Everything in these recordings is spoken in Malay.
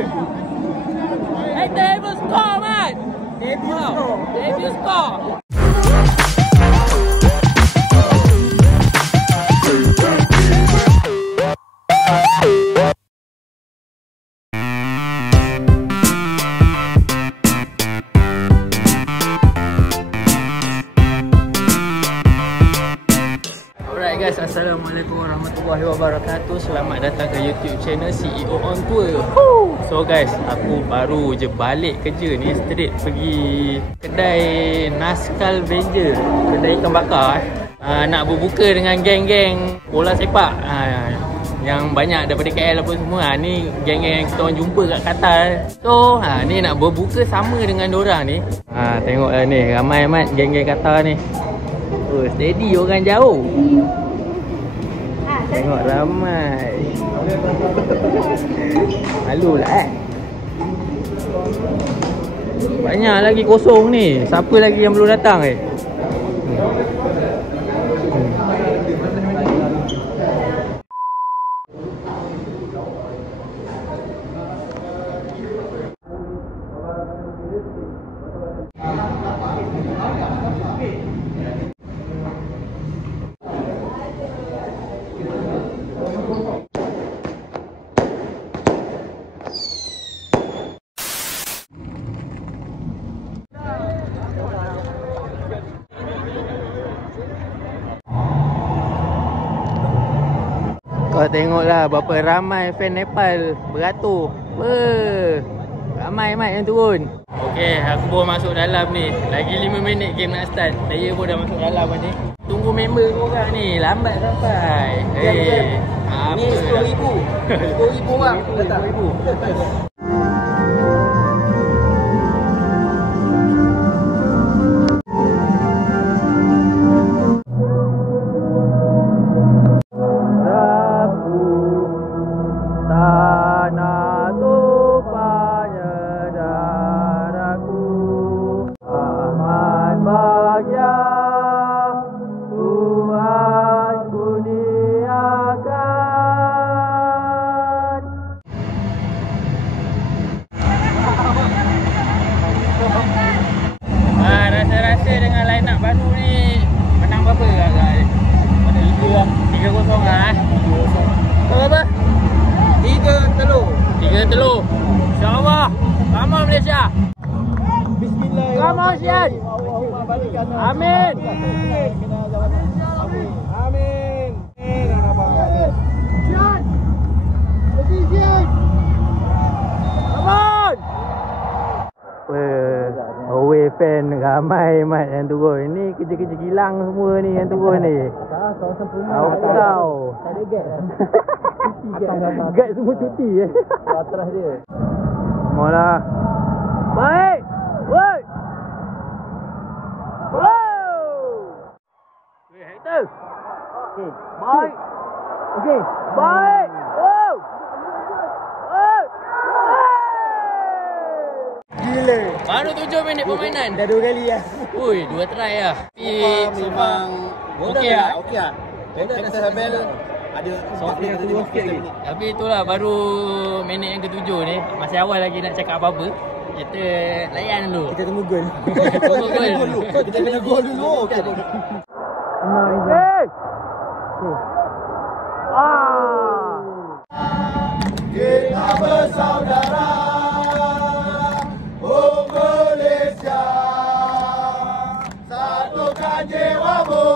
Debut score, man. Debut score. Alright guys, Assalamualaikum warahmatullahi wabarakatuh. Selamat datang ke YouTube channel CEO on Tour. So guys, aku baru je balik kerja ni, straight pergi kedai Naskal Venger, kedai ikan bakar nak berbuka dengan geng-geng bola sepak yang banyak daripada KL apa semua. Ni geng-geng yang kita orang jumpa kat Qatar. So ni nak berbuka sama dengan dorang ni. Tengoklah ni, ramai amat geng-geng Qatar ni. Oh, steady orang jauh. Tengok ramai. Malulah banyak lagi kosong ni. Siapa lagi yang belum datang Kau tengoklah berapa ramai fan Nepal beratur. Ramai mat yang turun. Okey, aku baru masuk dalam ni. Lagi 5 minit game nak start. Saya pun dah masuk dalam ni. Tunggu member korang ni, lambat sampai. Ni 10,000. 10,000 orang datang. 10,000. Rasa-rasa dengan line up baru ni menang berapa agak? Ada 3-0 lah. 3-0. Berapa? 3-3. InsyaAllah. Come on Malaysia. Bismillah. Come on Sian. Amin. Amin. Sian. Sian. Come on. Away fan ramai mat yang turun. Ini kerja-kerja kilang semua ni yang turun ni. Kawasan perumahan. Kau. Tak ada gate. Guide semua cuti Atas dia. Mola. Baik. Woi. Wow. Okey, Hector. Okey. Baik. Okey. Baik. Wow. Gila. Baru 7 minit permainan. Dah 2 kali lah. Ui, 2 try lah. Tapi Memang okey lah. Okey lah. Kita Habel ada Software tu okey lagi. Tapi itulah baru minit yang ke-7 ni. Masih awal lagi nak cakap apa-apa. Kita layan dulu. Kita tunggu gol. Tunggu gol dulu. Kita kena gol dulu. Okey. Hey! Kita bersaudara. Oh Malaysia. Satukan jiwamu.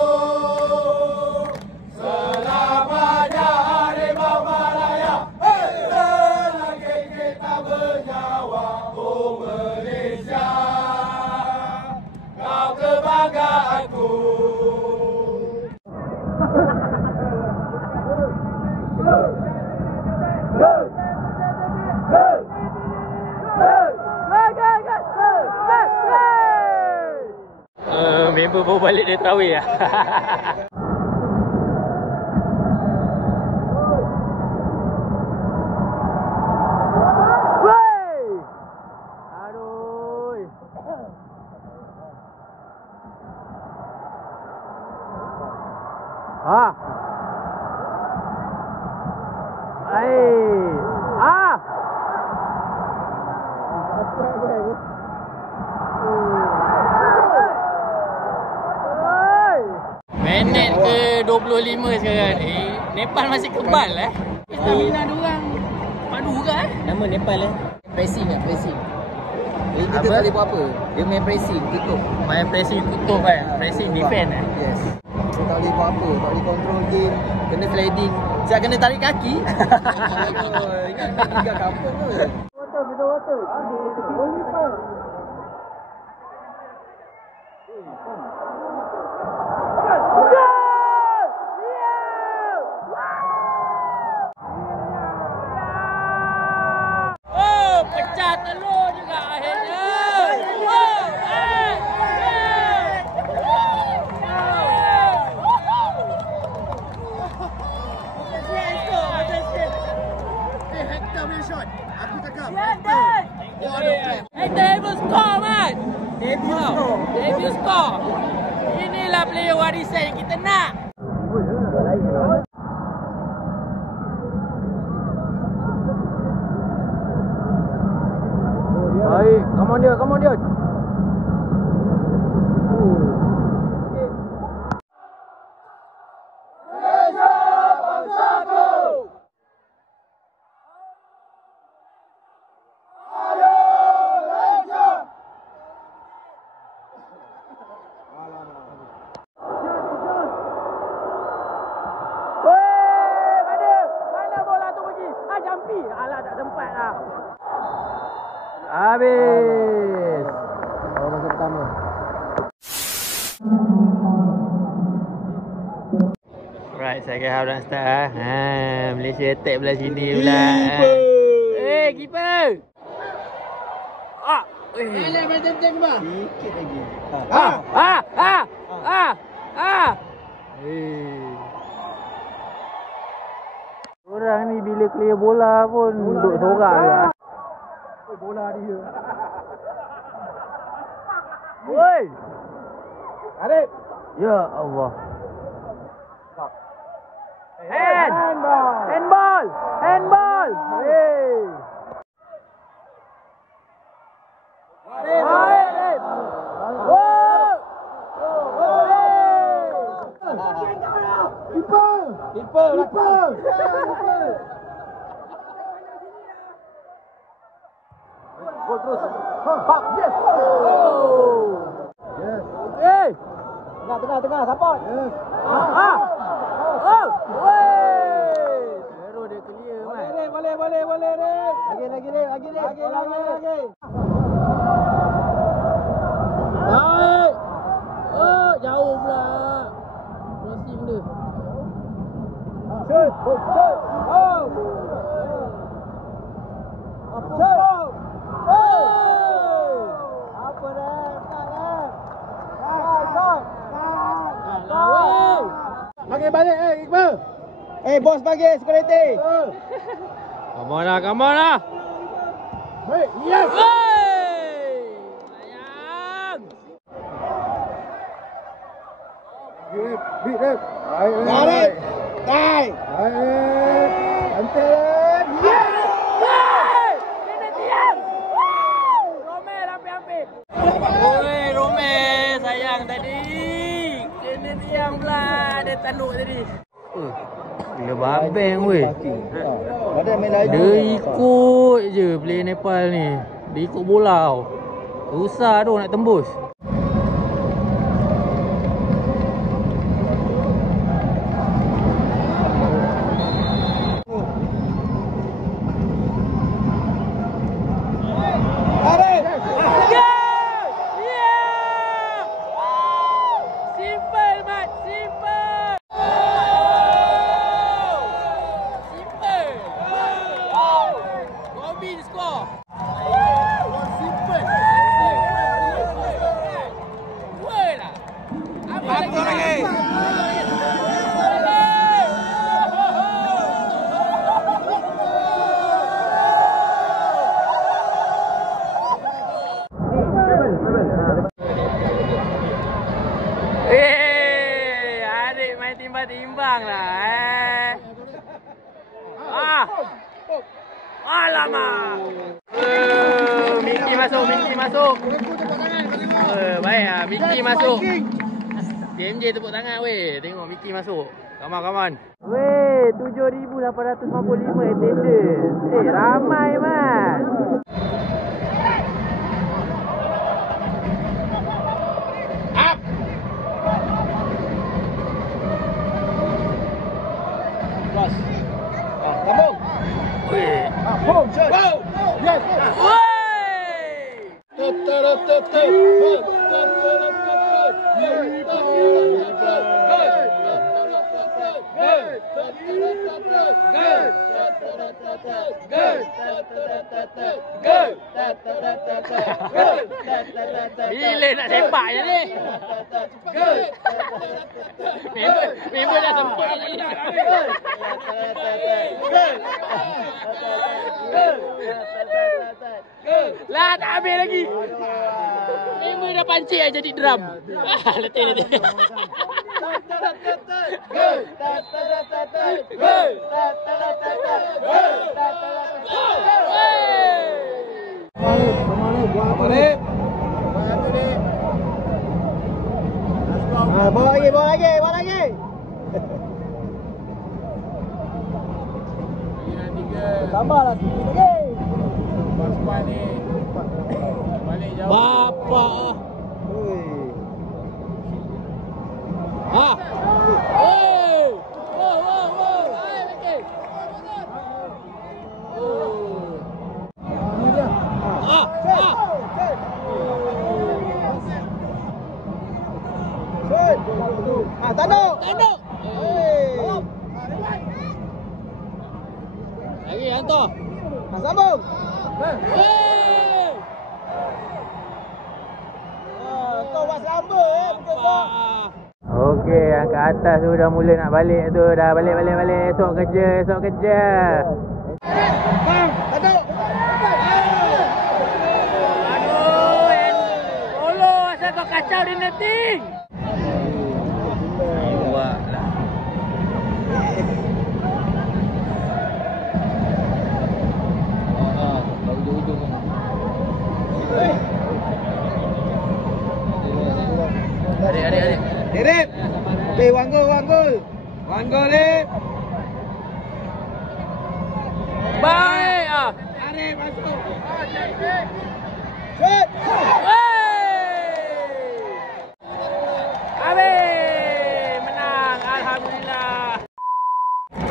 Selamanya harimau Malaya. Selagi kita bernyawa. Oh Malaysia. Kau kebanggaanku. Member baru balik dari terawih lah. Aduh. Minit ke 25 sekarang ni. Nepal masih kebal stamina diorang padu ke Nama Nepal pressing kan, pressing. Jadi kita Apa? tak boleh buat apa. Dia main pressing, tutup. main pressing tutup pressing defend Yes. Kita tak boleh buat apa, tak boleh control game. Kena sliding. Siap kena tarik kaki. Ingat kena tiga kampung ke? Oh, pecah telur juga akhirnya. Debut score, man. Debut score. Inilah player warisan yang kita nak. Baik, come on dia, come on dia. Habis. Awal masa pertama. Right, second half dah start. Malaysia attack belah sini pula. Keeper. Boleh main tem-tem bang. Sikit lagi. Orang ni bila clear bola pun duduk sorak je. Bola dia. Woi. Arif. Ya Allah. Handball. Hey. Arif. Keeper. Gol terus. Yes. Yes. Hey. Tengah support. Yes. Baru dia clear man. Boleh. Lagi. Baik. Oh, jauh pula. Crossing dia. Shoot. Oh. Shoot. Apa dah? Bagi balik Iqbal. Bos bagi security. Come on lah. Baik. Yes. Sayang. Beat it. Baik. Baik. Cantik. Yes. Kena tiang. Romel hampir. Oi, Romel sayang tadi. Kena tiang pula. Dia tanduk tadi. Gila babeng weh. Dia ikut je player Nepal ni. Dia ikut bola tau. Susah tu nak tembus. Adik main timbang-timbang lah Alamak. Miki masuk masuk. Baik ah, Mickey masuk. PMJ tepuk tangan weh. Tengok Mickey masuk. Come on. Weh, 7,855 attendance. Ramai man. Up. Plus. Sambung. Weh. Home shot. Yes. Weh. Bila nak sempak je ni. Member dah sempak je ni. Lah tak habis lagi. Member dah pancing dah jadi drum. Letih. Bawa lagi. Tambahlah sikit lagi. Paspan ni balik jauh. Bapak. Ah. Wow. Hai Mickey. Ini dia. Tanduk. Lagi hantar. Sambung. Kau buat selamba betul tak? Okey, yang kat atas tu dah mula nak balik tu. Dah balik. Esok kerja. Tanduk. Aduh, asal kau kacau dia netting. Buat lah. Ujung-ujung kan. Adik. Dirip. Okey, one goal. One goal ni. Baik ah. Arif masuk. Shoot. Habis. Menang.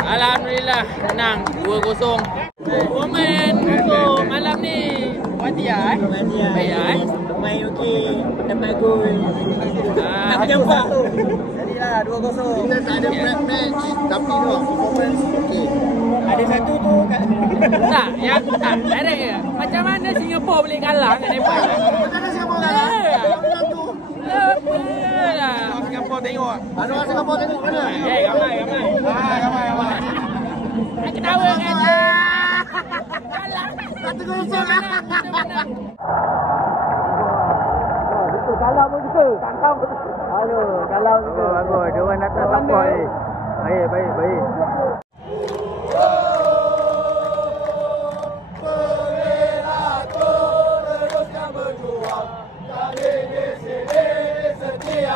Alhamdulillah menang 2-0. Komen untuk malam ni. Watia baik Main okey. Dapat gol. Aku nampak. Jadilah 2-0. Kita tak ada prep match tapi performance okey. Ada satu tu kat tak, yang tak direct je. Macam mana Singapura boleh kalah dengan Nepal? Macam mana Singapura kalah? Apalah. Singapura tengok. Ada orang Singapura tengok mana? Ramai. Ramai. Nak ketawa kan? Satu gol menang. betul kalau pun suka. Aduh, kalau suka. Bagus. Dia orang datang support ni. Baik.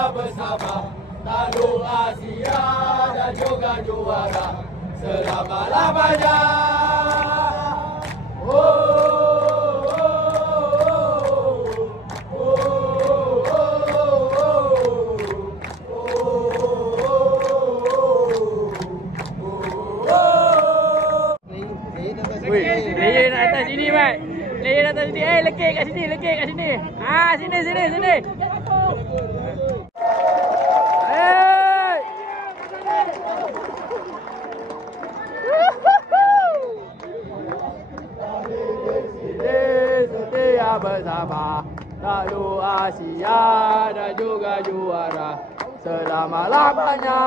Bersama lalu Asia dan juga juara selama-lamanya. Player nak atas sini, Mat. Player nak atas sini. Lekik kat sini. Sini. Setia bersama lalu Asia dan juga juara selama-lamanya.